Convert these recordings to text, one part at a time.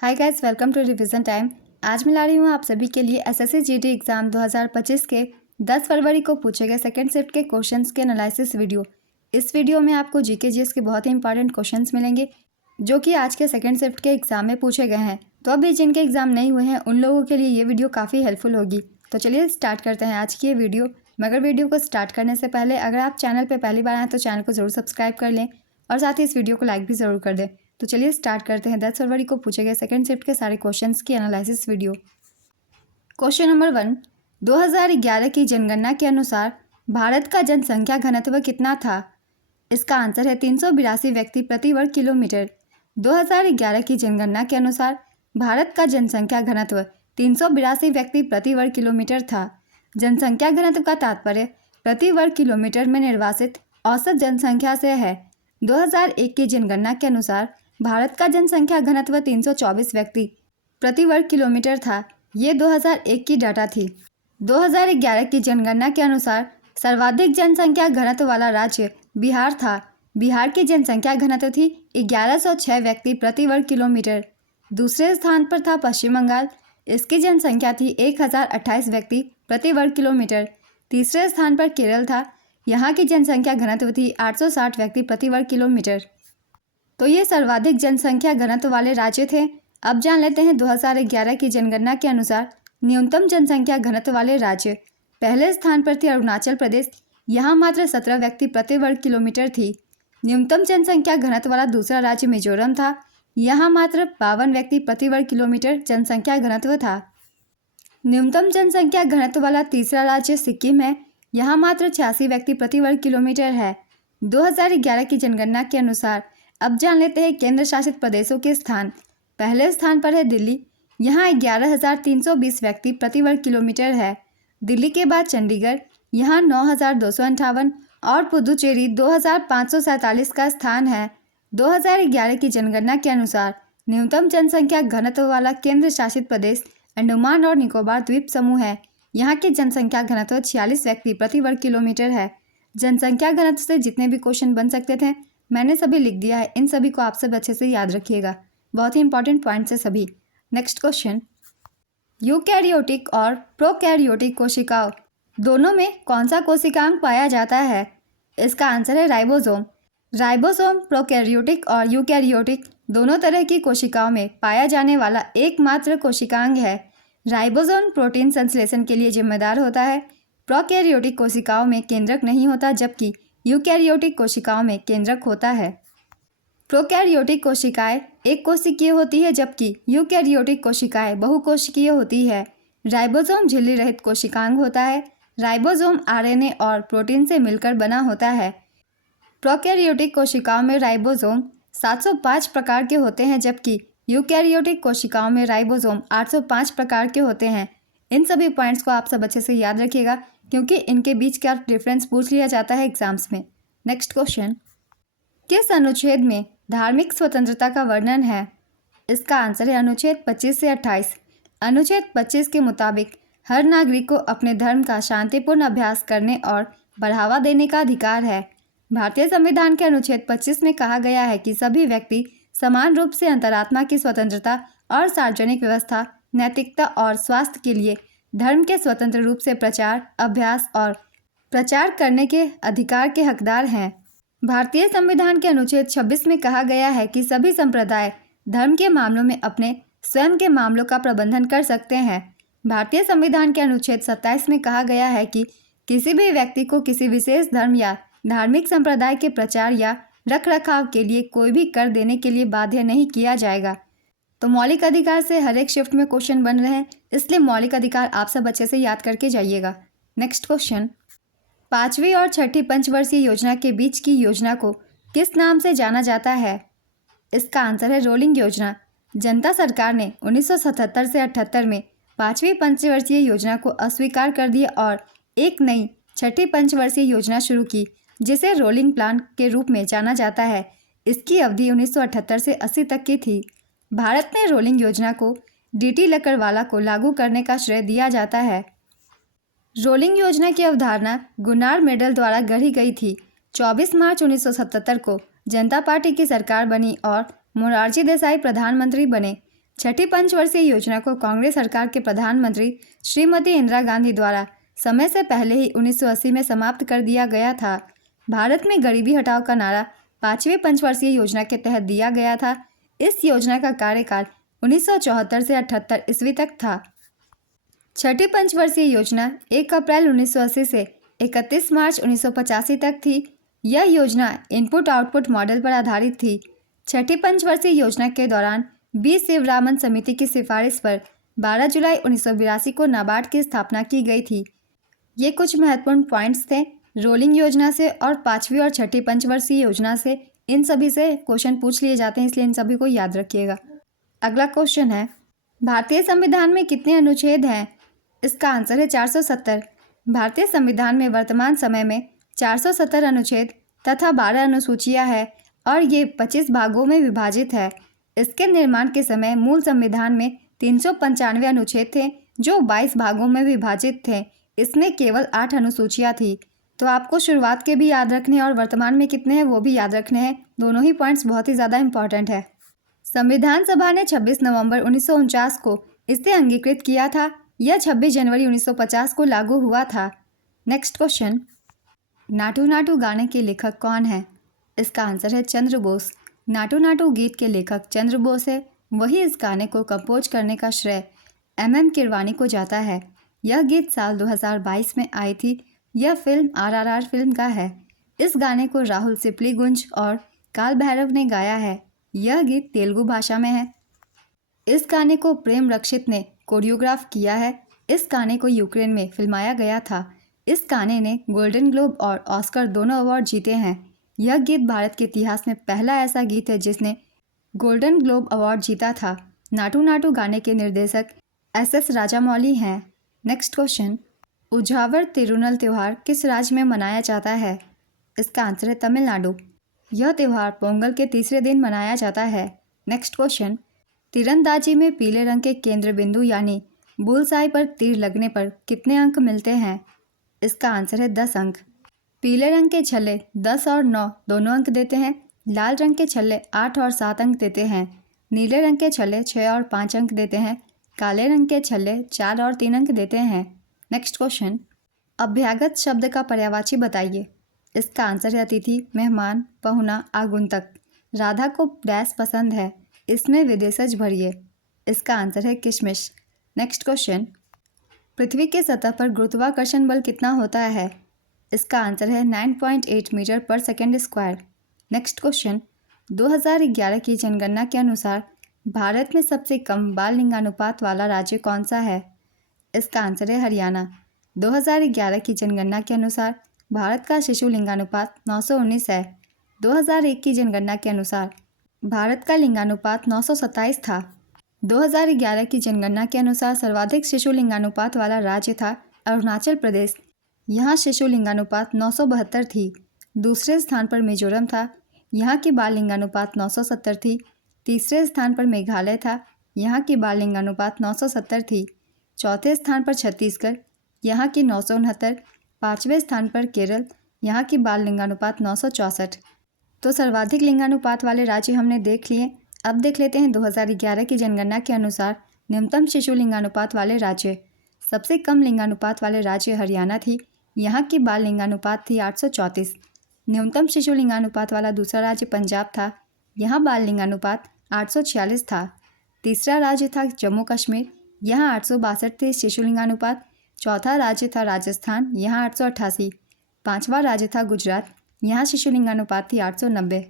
Hi guys, welcome to revision time. आज मैं ला रही हूँ आप सभी के लिए एसएससी जीडी एग्ज़ाम 2025 के 10 फरवरी को पूछे गए सेकंड शिफ्ट के क्वेश्चंस के एनालिसिस वीडियो। इस वीडियो में आपको जीके जीएस के बहुत ही इंपॉर्टेंट क्वेश्चंस मिलेंगे जो कि आज के सेकंड शिफ्ट के एग्ज़ाम में पूछे गए हैं। तो अभी जिनके एग्ज़ाम नहीं हुए हैं उन लोगों के लिए ये वीडियो काफ़ी हेल्पफुल होगी। तो चलिए स्टार्ट करते हैं आज की ये वीडियो। मगर वीडियो को स्टार्ट करने से पहले अगर आप चैनल पर पहली बार आए तो चैनल को ज़रूर सब्सक्राइब कर लें और साथ ही इस वीडियो को लाइक भी ज़रूर कर दें। तो चलिए स्टार्ट करते हैं 10 फरवरी को पूछे गए सेकंड शिफ्ट के सारे क्वेश्चंस की एनालिसिस वीडियो। क्वेश्चन नंबर 1, 2011 की जनगणना के अनुसार भारत का जनसंख्या घनत्व कितना था? इसका आंसर है 382 व्यक्ति प्रति वर्ग किलोमीटर। 2011 की जनगणना के अनुसार भारत का जनसंख्या घनत्व 382 व्यक्ति प्रति वर्ग किलोमीटर था। जनसंख्या घनत्व का तात्पर्य प्रति वर्ग किलोमीटर में निर्वासित औसत जनसंख्या से है। 2001 की जनगणना के अनुसार भारत का जनसंख्या घनत्व 324 व्यक्ति प्रति वर्ग किलोमीटर था। ये 2001 की डाटा थी। 2011 की जनगणना के अनुसार सर्वाधिक जनसंख्या घनत्व वाला राज्य बिहार था। बिहार की जनसंख्या घनत्व थी 1106 व्यक्ति प्रति वर्ग किलोमीटर। दूसरे स्थान पर था पश्चिम बंगाल। इसकी जनसंख्या थी 1028 व्यक्ति प्रति वर्ग किलोमीटर। तीसरे स्थान पर केरल था। यहाँ की जनसंख्या घनत्व थी 860 व्यक्ति प्रति वर्ग किलोमीटर। तो ये सर्वाधिक जनसंख्या घनत्व वाले राज्य थे। अब जान लेते हैं 2011 की जनगणना के अनुसार न्यूनतम जनसंख्या घनत्व वाले राज्य। पहले स्थान पर थी अरुणाचल प्रदेश। यहाँ मात्र 17 व्यक्ति प्रति वर्ग किलोमीटर थी। न्यूनतम जनसंख्या घनत्व वाला दूसरा राज्य मिजोरम था। यहाँ मात्र 52 व्यक्ति प्रति वर्ग किलोमीटर जनसंख्या घनत्व था। न्यूनतम जनसंख्या घनत्व वाला तीसरा राज्य सिक्किम है। यहाँ मात्र 86 व्यक्ति प्रति वर्ग किलोमीटर है। 2011 की जनगणना के अनुसार अब जान लेते हैं केंद्र शासित प्रदेशों के स्थान। पहले स्थान पर है दिल्ली। यहाँ 11,320 व्यक्ति प्रति वर्ग किलोमीटर है। दिल्ली के बाद चंडीगढ़, यहाँ 9,258 और पुदुचेरी 2,547 का स्थान है। 2011 की जनगणना के अनुसार न्यूनतम जनसंख्या घनत्व वाला केंद्र शासित प्रदेश अंडमान और निकोबार द्वीप समूह है। यहाँ की जनसंख्या घनत्व 46 व्यक्ति प्रति वर्ग किलोमीटर है। जनसंख्या घनत्व से जितने भी क्वेश्चन बन सकते थे मैंने सभी लिख दिया है। इन सभी को आप सब अच्छे से याद रखिएगा, बहुत ही इंपॉर्टेंट पॉइंट्स है सभी। नेक्स्ट क्वेश्चन, यूकैरियोटिक और प्रोकैरियोटिक कोशिकाओं दोनों में कौन सा कोशिकांग पाया जाता है? इसका आंसर है राइबोसोम। राइबोसोम प्रोकैरियोटिक और यूकैरियोटिक दोनों तरह की कोशिकाओं में पाया जाने वाला एकमात्र कोशिकांग है। राइबोसोम प्रोटीन संश्लेषण के लिए जिम्मेदार होता है। प्रोकैरियोटिक कोशिकाओं में केंद्रक नहीं होता जबकि यूकैरियोटिक कोशिकाओं में केंद्रक होता है। प्रोकैरियोटिक कोशिकाएं एक कोशिकीय होती है जबकि यूकैरियोटिक कोशिकाएं बहुकोशिकीय होती है। राइबोसोम झिल्ली रहित कोशिकांग होता है। राइबोसोम आरएनए और प्रोटीन से मिलकर बना होता है। प्रोकैरियोटिक कोशिकाओं में राइबोसोम 705 प्रकार के होते हैं जबकि यूकैरियोटिक कोशिकाओं में राइबोसोम 805 प्रकार के होते हैं। इन सभी पॉइंट्स को आप सब अच्छे से याद रखिएगा क्योंकि इनके बीच का डिफरेंस पूछ लिया जाता है एग्जाम्स में। नेक्स्ट क्वेश्चन, किस अनुच्छेद में धार्मिक स्वतंत्रता का वर्णन है? इसका आंसर है अनुच्छेद 25 से 28। अनुच्छेद 25 के मुताबिक हर नागरिक को अपने धर्म का शांतिपूर्ण अभ्यास करने और बढ़ावा देने का अधिकार है। भारतीय संविधान के अनुच्छेद 25 में कहा गया है कि सभी व्यक्ति समान रूप से अंतरात्मा की स्वतंत्रता और सार्वजनिक व्यवस्था, नैतिकता और स्वास्थ्य के लिए धर्म के स्वतंत्र रूप से प्रचार, अभ्यास और प्रचार करने के अधिकार के हकदार हैं। भारतीय संविधान के अनुच्छेद 26 में कहा गया है कि सभी संप्रदाय धर्म के मामलों में अपने स्वयं के मामलों का प्रबंधन कर सकते हैं। भारतीय संविधान के अनुच्छेद 27 में कहा गया है कि किसी भी व्यक्ति को किसी विशेष धर्म या धार्मिक संप्रदाय के प्रचार या रखरखाव के लिए कोई भी कर देने के लिए बाध्य नहीं किया जाएगा। तो मौलिक अधिकार से हर एक शिफ्ट में क्वेश्चन बन रहे हैं, इसलिए मौलिक अधिकार आप सब अच्छे से याद करके जाइएगा। नेक्स्ट क्वेश्चन, 5वीं और 6ठी पंचवर्षीय योजना के बीच की योजना को किस नाम से जाना जाता है? इसका आंसर है रोलिंग योजना। जनता सरकार ने 1977 से 78 में 5वीं पंचवर्षीय योजना को अस्वीकार कर दिया और एक नई 6ठी पंचवर्षीय योजना शुरू की जिसे रोलिंग प्लान के रूप में जाना जाता है। इसकी अवधि 1978 से 80 तक की थी। भारत में रोलिंग योजना को डीटी लकड़वाला को लागू करने का श्रेय दिया जाता है। रोलिंग योजना की अवधारणा गुनार मेडल द्वारा गढ़ी गई थी। 24 मार्च 1977 को जनता पार्टी की सरकार बनी और मोरारजी देसाई प्रधानमंत्री बने। छठी पंचवर्षीय योजना को कांग्रेस सरकार के प्रधानमंत्री श्रीमती इंदिरा गांधी द्वारा समय से पहले ही 1980 में समाप्त कर दिया गया था। भारत में गरीबी हटाओ का नारा 5वीं पंचवर्षीय योजना के तहत दिया गया था। इस योजना का कार्यकाल 1974 से 78 ईस्वी तक था। छठी पंचवर्षीय योजना 1 अप्रैल 1980 से 31 मार्च 1985 तक थी। यह योजना इनपुट आउटपुट मॉडल पर आधारित थी। छठी पंचवर्षीय योजना के दौरान बी शिवरामन समिति की सिफारिश पर 12 जुलाई 1982 को नाबार्ड की स्थापना की गई थी। ये कुछ महत्वपूर्ण पॉइंट्स थे रोलिंग योजना से और 5वीं और छठी पंचवर्षीय योजना से। इन सभी से क्वेश्चन पूछ लिए जाते हैं, इसलिए इन सभी को याद रखिएगा। अगला क्वेश्चन है, भारतीय संविधान में कितने अनुच्छेद हैं? इसका आंसर है 470। भारतीय संविधान में वर्तमान समय में 470 अनुच्छेद तथा 12 अनुसूचियां हैं और ये 25 भागों में विभाजित है। इसके निर्माण के समय मूल संविधान में 395 अनुच्छेद थे जो 22 भागों में विभाजित थे। इसमें केवल 8 अनुसूचियां थी। तो आपको शुरुआत के भी याद रखने हैं और वर्तमान में कितने हैं वो भी याद रखने हैं। दोनों ही पॉइंट्स बहुत ही ज़्यादा इंपॉर्टेंट है। संविधान सभा ने 26 नवंबर 1949 को इसे अंगीकृत किया था। यह 26 जनवरी 1950 को लागू हुआ था। नेक्स्ट क्वेश्चन, नाटू नाटू गाने के लेखक कौन है? इसका आंसर है चंद्र बोस। नाटू नाटू गीत के लेखक चंद्र बोस है। वही इस गाने को कंपोज करने का श्रेय MM किरवानी को जाता है। यह गीत साल 2022 में आई थी। यह फिल्म RRR फिल्म का है। इस गाने को राहुल सिप्लीगुंज और काल भैरव ने गाया है। यह गीत तेलुगु भाषा में है। इस गाने को प्रेम रक्षित ने कोरियोग्राफ किया है। इस गाने को यूक्रेन में फिल्माया गया था। इस गाने ने गोल्डन ग्लोब और ऑस्कर दोनों अवार्ड जीते हैं। यह गीत भारत के इतिहास में पहला ऐसा गीत है जिसने गोल्डन ग्लोब अवार्ड जीता था। नाटू नाटू गाने के निर्देशक SS राजामौली हैं। नेक्स्ट क्वेश्चन, उझावर तिरुनल त्यौहार किस राज्य में मनाया जाता है? इसका आंसर है तमिलनाडु। यह त्यौहार पोंगल के तीसरे दिन मनाया जाता है। नेक्स्ट क्वेश्चन, तीरंदाजी में पीले रंग के केंद्र बिंदु यानी बुलसाई पर तीर लगने पर कितने अंक मिलते हैं? इसका आंसर है 10 अंक। पीले रंग के छल्ले 10 और 9 दोनों अंक देते हैं। लाल रंग के छल्ले 8 और 7 अंक देते हैं। नीले रंग के छल्ले 6 और 5 अंक देते हैं। काले रंग के छल्ले 4 और 3 अंक देते हैं। नेक्स्ट क्वेश्चन, अभ्यागत शब्द का पर्यायवाची बताइए। इसका आंसर है अतिथि, मेहमान, पहुना, आगुंतक। राधा को डैश पसंद है, इसमें विदेशज भरिए। इसका आंसर है किशमिश। नेक्स्ट क्वेश्चन, पृथ्वी के सतह पर गुरुत्वाकर्षण बल कितना होता है? इसका आंसर है 9.8 मीटर पर सेकेंड स्क्वायर। नेक्स्ट क्वेश्चन, 2011 की जनगणना के अनुसार भारत में सबसे कम बाल लिंगानुपात वाला राज्य कौन सा है? इसका आंसर है हरियाणा। 2011 की जनगणना के अनुसार भारत का शिशु लिंगानुपात 919 है। 2001 की जनगणना के अनुसार भारत का लिंगानुपात 927 था। 2011 की जनगणना के अनुसार सर्वाधिक शिशु लिंगानुपात वाला राज्य था अरुणाचल प्रदेश। यहाँ शिशु लिंगानुपात 972 थी। दूसरे स्थान पर मिजोरम था। यहाँ की बाल लिंगानुपात 970 थी। तीसरे स्थान पर मेघालय था। यहाँ की बाल लिंगानुपात 970 थी। चौथे स्थान पर छत्तीसगढ़, यहाँ की 969। पाँचवें स्थान पर केरल, यहाँ की बाल लिंगानुपात 964। तो सर्वाधिक लिंगानुपात वाले राज्य हमने देख लिए। अब देख लेते हैं 2011 की जनगणना के अनुसार न्यूनतम शिशु लिंगानुपात वाले राज्य। सबसे कम लिंगानुपात वाले राज्य हरियाणा थी। यहाँ की बाल लिंगानुपात थी 834। न्यूनतम शिशु लिंगानुपात वाला दूसरा राज्य पंजाब था। यहाँ बाल लिंगानुपात 846 था। तीसरा राज्य था जम्मू कश्मीर, यहाँ 862 थे शिशु लिंगानुपात। चौथा राज्य था राजस्थान, यहाँ 888। पांचवा राज्य था गुजरात, यहाँ शिशु लिंगानुपात थी 890।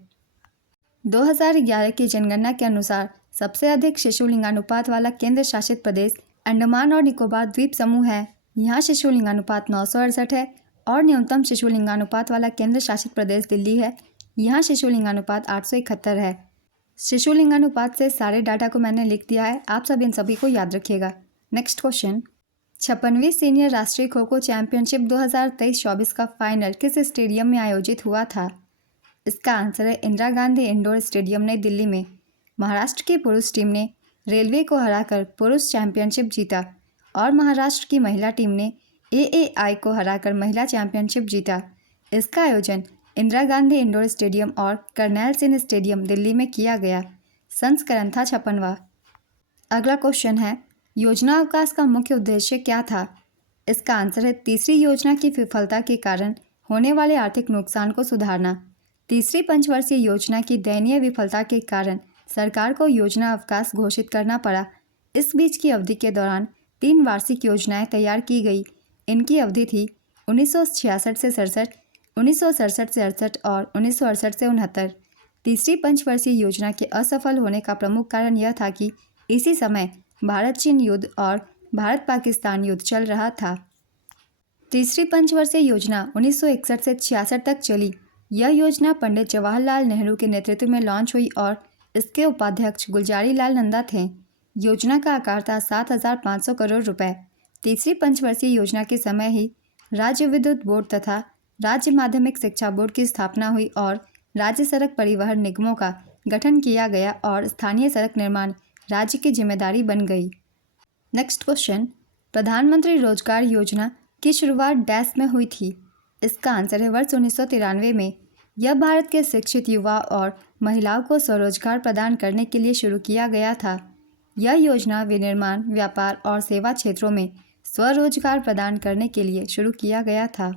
2011 की जनगणना के अनुसार सबसे अधिक शिशु लिंगानुपात वाला केंद्र शासित प्रदेश अंडमान और निकोबार द्वीप समूह है। यहाँ शिशु लिंगानुपात 968 है। और न्यूनतम शिशु लिंगानुपात वाला केंद्र शासित प्रदेश दिल्ली है। यहाँ शिशु लिंगानुपात 871 है। शिशु लिंगानुपात से सारे डाटा को मैंने लिख दिया है, आप सब इन सभी को याद रखिएगा। नेक्स्ट क्वेश्चन, 56वीं सीनियर राष्ट्रीय खो खो चैंपियनशिप 2023-24 का फाइनल किस स्टेडियम में आयोजित हुआ था? इसका आंसर है इंदिरा गांधी इंडोर स्टेडियम नई दिल्ली में। महाराष्ट्र की पुरुष टीम ने रेलवे को हराकर पुरुष चैंपियनशिप जीता और महाराष्ट्र की महिला टीम ने AAI को हराकर महिला चैंपियनशिप जीता। इसका आयोजन इंदिरा गांधी इंडोर स्टेडियम और कर्नैल सिंह स्टेडियम दिल्ली में किया गया। संस्करण था 56वां। अगला क्वेश्चन है, योजना अवकाश का मुख्य उद्देश्य क्या था? इसका आंसर है तीसरी योजना की विफलता के कारण होने वाले आर्थिक नुकसान को सुधारना। तीसरी पंचवर्षीय योजना की दयनीय विफलता के कारण सरकार को योजना अवकाश घोषित करना पड़ा। इस बीच की अवधि के दौरान 3 वार्षिक योजनाएं तैयार की गई। इनकी अवधि थी 1966 से 67, 1967 से 68 और 1968 से 69। तीसरी पंचवर्षीय योजना के असफल होने का प्रमुख कारण यह था कि इसी समय भारत चीन युद्ध और भारत पाकिस्तान युद्ध चल रहा था। तीसरी पंचवर्षीय योजना 1961 से 66 तक चली। यह योजना पंडित जवाहरलाल नेहरू के नेतृत्व में लॉन्च हुई और इसके उपाध्यक्ष गुलजारी लाल नंदा थे। योजना का आकार था 7,500 करोड़ रुपए। तीसरी पंचवर्षीय योजना के समय ही राज्य विद्युत बोर्ड तथा राज्य माध्यमिक शिक्षा बोर्ड की स्थापना हुई और राज्य सड़क परिवहन निगमों का गठन किया गया और स्थानीय सड़क निर्माण राज्य की जिम्मेदारी बन गई। नेक्स्ट क्वेश्चन, प्रधानमंत्री रोजगार योजना की शुरुआत डैश में हुई थी? इसका आंसर है वर्ष 1993 में। यह भारत के शिक्षित युवा और महिलाओं को स्वरोजगार प्रदान करने के लिए शुरू किया गया था। यह योजना विनिर्माण, व्यापार और सेवा क्षेत्रों में स्वरोजगार प्रदान करने के लिए शुरू किया गया था।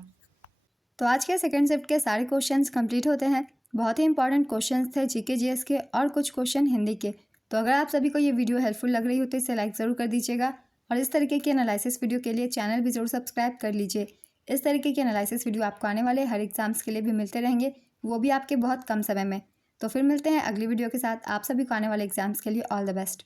तो आज के सेकेंड शिफ्ट के सारे क्वेश्चंस कंप्लीट होते हैं। बहुत ही इंपॉर्टेंट क्वेश्चंस थे जीके जीएस के और कुछ क्वेश्चन हिंदी के। तो अगर आप सभी को ये वीडियो हेल्पफुल लग रही हो तो इसे लाइक ज़रूर कर दीजिएगा और इस तरीके के एनालिसिस वीडियो के लिए चैनल भी ज़रूर सब्सक्राइब कर लीजिए। इस तरीके के एनालिसिस वीडियो आपको आने वाले हर एग्जाम्स के लिए भी मिलते रहेंगे, वो भी आपके बहुत कम समय में। तो फिर मिलते हैं अगली वीडियो के साथ। आप सभी को आने वाले एग्जाम्स के लिए ऑल द बेस्ट।